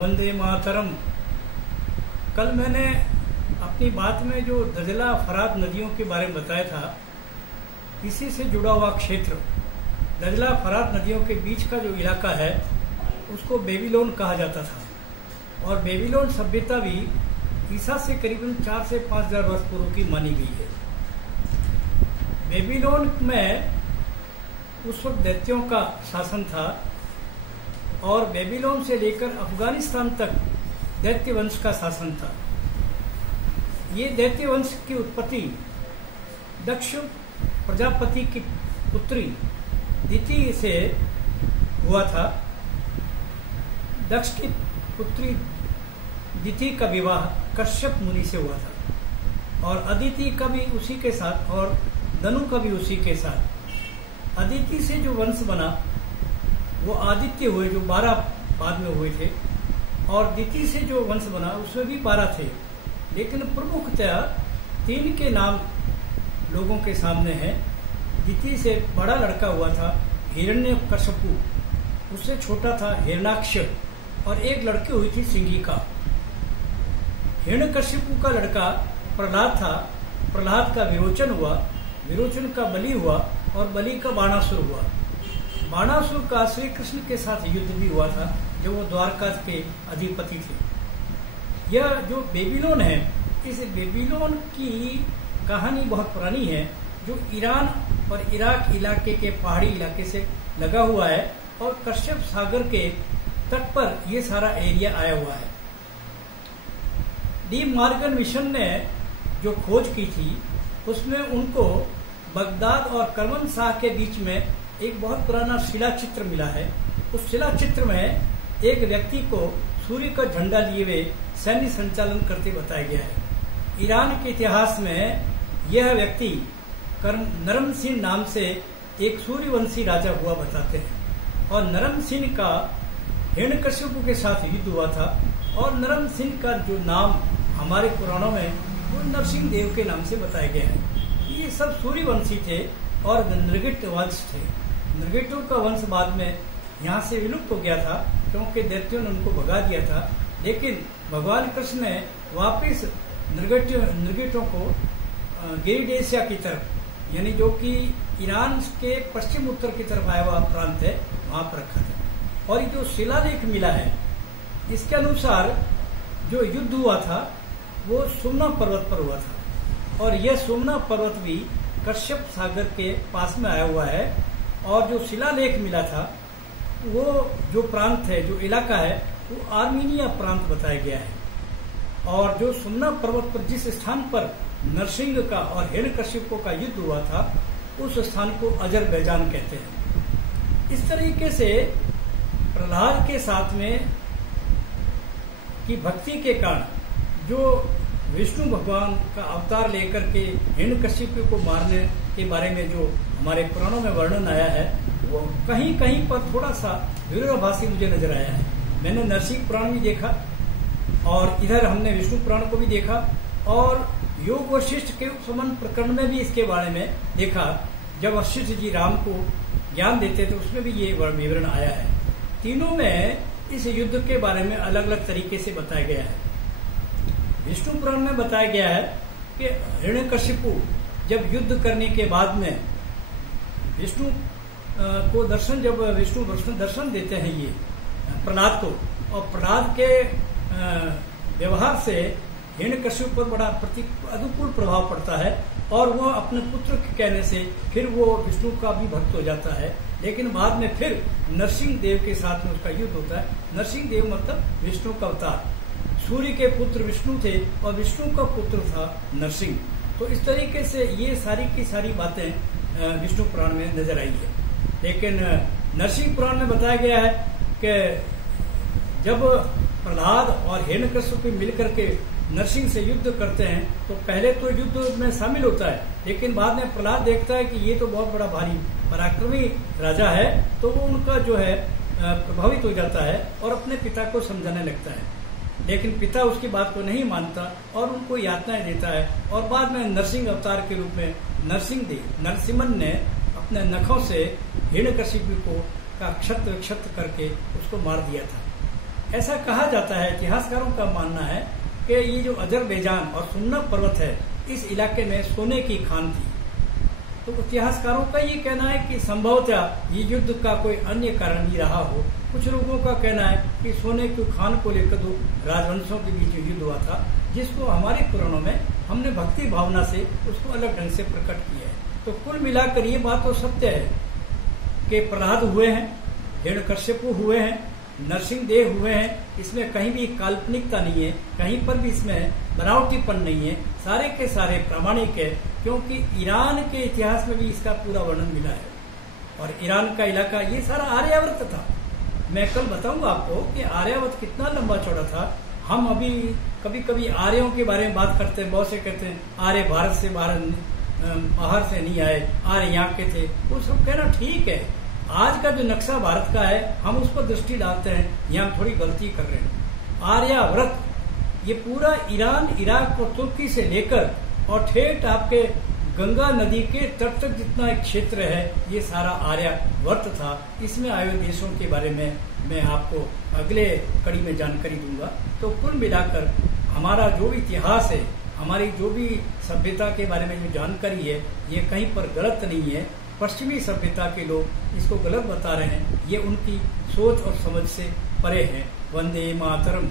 वंदे मातरम। कल मैंने अपनी बात में जो दजला फरात नदियों के बारे में बताया था, इसी से जुड़ा हुआ क्षेत्र दजला फरात नदियों के बीच का जो इलाका है उसको बेबीलोन कहा जाता था। और बेबीलोन सभ्यता भी ईसा से करीबन 4 से 5,000 वर्ष पूर्व की मानी गई है। बेबीलोन में उस वक्त दैत्यों का शासन था और बेबीलोन से लेकर अफगानिस्तान तक दैत्य वंश का शासन था। ये दैत्य वंश की उत्पत्ति दक्ष प्रजापति की पुत्री दिति से हुआ था। दक्ष की पुत्री दिति का विवाह कश्यप मुनि से हुआ था और अदिति का भी उसी के साथ और धनु का भी उसी के साथ। अदिति से जो वंश बना वो आदित्य हुए, जो 12 बाद में हुए थे, और दिति से जो वंश बना उसमें भी 12 थे। लेकिन प्रमुखतया 3 के नाम लोगों के सामने हैं। दिति से बड़ा लड़का हुआ था हिरण्यकशिपु, उससे छोटा था हिरण्याक्ष, और एक लड़की हुई थी सिंगिका। हिरण्यकशिपु का लड़का प्रहलाद था। प्रहलाद का विरोचन हुआ, विरोचन का बलि हुआ और बलि का बाणासुर हुआ। बाणासुर का श्री कृष्ण के साथ युद्ध भी हुआ था जब वो द्वारका के अधिपति थे। यह जो बेबीलोन है, इस बेबीलोन की कहानी बहुत पुरानी है, जो ईरान और इराक इलाके के पहाड़ी इलाके से लगा हुआ है और कश्यप सागर के तट पर यह सारा एरिया आया हुआ है। डी मॉर्गन मिशन ने जो खोज की थी उसमें उनको बगदाद और करमन शाह के बीच में एक बहुत पुराना शिला चित्र मिला है। उस शिला चित्र में एक व्यक्ति को सूर्य का झंडा लिए हुए सैन्य संचालन करते बताया गया है। ईरान के इतिहास में यह व्यक्ति नरम सिंह नाम से एक सूर्यवंशी राजा हुआ बताते हैं। और नरम सिंह का हिरण्यकशिपु के साथ युद्ध हुआ था और नरम सिंह का जो नाम हमारे पुराणों में वो नरसिंह देव के नाम से बताया गया है। ये सब सूर्यवंशी थे और नृगिट वंश थे। नृगिटों का वंश बाद में यहाँ से विलुप्त हो गया था क्योंकि दैत्यों ने उनको भगा दिया था। लेकिन भगवान कृष्ण ने वापिस नृगिटों को गिरिडेशिया की तरफ, यानी जो कि ईरान के पश्चिम उत्तर की तरफ आया हुआ प्रांत है, वहां पर रखा था। और ये जो शिलालेख मिला है इसके अनुसार जो युद्ध हुआ था वो सोमनाथ पर्वत पर हुआ था और यह सोमनाथ पर्वत भी कश्यप सागर के पास में आया हुआ है। और जो शिलालेख मिला था वो जो प्रांत है, जो इलाका है, वो आर्मीनिया प्रांत बताया गया है। और जो सोमनाथ पर्वत पर जिस स्थान पर नरसिंह का और हिरण्यकशिपु का युद्ध हुआ था उस स्थान को अजरबैजान कहते हैं। इस तरीके से प्रहलाद के साथ में की भक्ति के कारण जो विष्णु भगवान का अवतार लेकर के हिरण्यकशिपु को मारने के बारे में जो हमारे पुराणों में वर्णन आया है वो कहीं कहीं पर थोड़ा सा विरोधाभासी मुझे नजर आया है। मैंने नरसिंह पुराण भी देखा और इधर हमने विष्णु पुराण को भी देखा और योग वशिष्ठ के उपसमन प्रकरण में भी इसके बारे में देखा। जब वशिष्ठ जी राम को ज्ञान देते थे उसमें भी ये विवरण आया है। तीनों में इस युद्ध के बारे में अलग अलग तरीके से बताया गया है। विष्णु पुराण में बताया गया है कि हिरण्यकशिपु जब युद्ध करने के बाद में विष्णु को जब विष्णु दर्शन देते हैं ये प्रहलाद को, और प्रहलाद के व्यवहार से हिरण्यकशिपु पर बड़ा अनुकूल प्रभाव पड़ता है और वह अपने पुत्र के कहने से फिर वो विष्णु का भी भक्त हो जाता है। लेकिन बाद में फिर नरसिंह देव के साथ में उसका युद्ध होता है। नरसिंह देव मतलब विष्णु का अवतार। सूर्य के पुत्र विष्णु थे और विष्णु का पुत्र था नरसिंह। तो इस तरीके से ये सारी की सारी बातें विष्णु पुराण में नजर आई है। लेकिन नरसिंह पुराण में बताया गया है कि जब प्रहलाद और हिरण्यकशिपु मिलकर के नरसिंह से युद्ध करते हैं तो पहले तो युद्ध में शामिल होता है, लेकिन बाद में प्रहलाद देखता है कि ये तो बहुत बड़ा भारी पराक्रमी राजा है, तो वो उनका जो है प्रभावित हो जाता है और अपने पिता को समझाने लगता है। लेकिन पिता उसकी बात को नहीं मानता और उनको यातनाएं देता है और बाद में नरसिंह अवतार के रूप में नरसिम्हन ने अपने नखों से हिरण्यकशिपु को का क्षत करके उसको मार दिया था। ऐसा कहा जाता है, इतिहासकारों का मानना है कि ये जो अजरबैजान और सुन्ना पर्वत है, इस इलाके में सोने की खान थी। तो इतिहासकारों का ये कहना है कि संभवतः ये युद्ध का कोई अन्य कारण भी रहा हो। कुछ लोगों का कहना है कि सोने की खान को लेकर दो राजवंशों के बीच युद्ध हुआ था, जिसको हमारे पुराणों में हमने भक्ति भावना से उसको अलग ढंग से प्रकट किया है। तो कुल मिलाकर ये बात तो सत्य है कि प्रहलाद हुए हैं, हिरण्यकश्यपु हुए हैं, नरसिंहदेव हुए हैं। इसमें कहीं भी काल्पनिकता नहीं है, कहीं पर भी इसमें बनावटीपन नहीं है, सारे के सारे प्रामाणिक है। क्योंकि ईरान के इतिहास में भी इसका पूरा वर्णन मिला है और ईरान का इलाका ये सारा आर्यावर्त था। मैं कल बताऊंगा आपको कि आर्यावर्त कितना लंबा चौड़ा था। हम अभी कभी कभी आर्यों के बारे में बात करते हैं, बहुत से कहते हैं आर्य भारत से बाहर से नहीं आए, आर्य यहाँ के थे। वो सब कहना ठीक है। आज का जो नक्शा भारत का है, हम उस पर दृष्टि डालते हैं, यहाँ थोड़ी गलती कर रहे हैं। आर्यावर्त ये पूरा ईरान, इराक और तुर्की से लेकर और ठेठ आपके गंगा नदी के तट तक जितना एक क्षेत्र है, ये सारा आर्यावर्त था। इसमें आए देशों के बारे में मैं आपको अगले कड़ी में जानकारी दूंगा। तो कुल मिलाकर हमारा जो इतिहास है, हमारी जो भी सभ्यता के बारे में जो जानकारी है, ये कहीं पर गलत नहीं है। पश्चिमी सभ्यता के लोग इसको गलत बता रहे हैं, ये उनकी सोच और समझ से परे हैं। वंदे मातरम।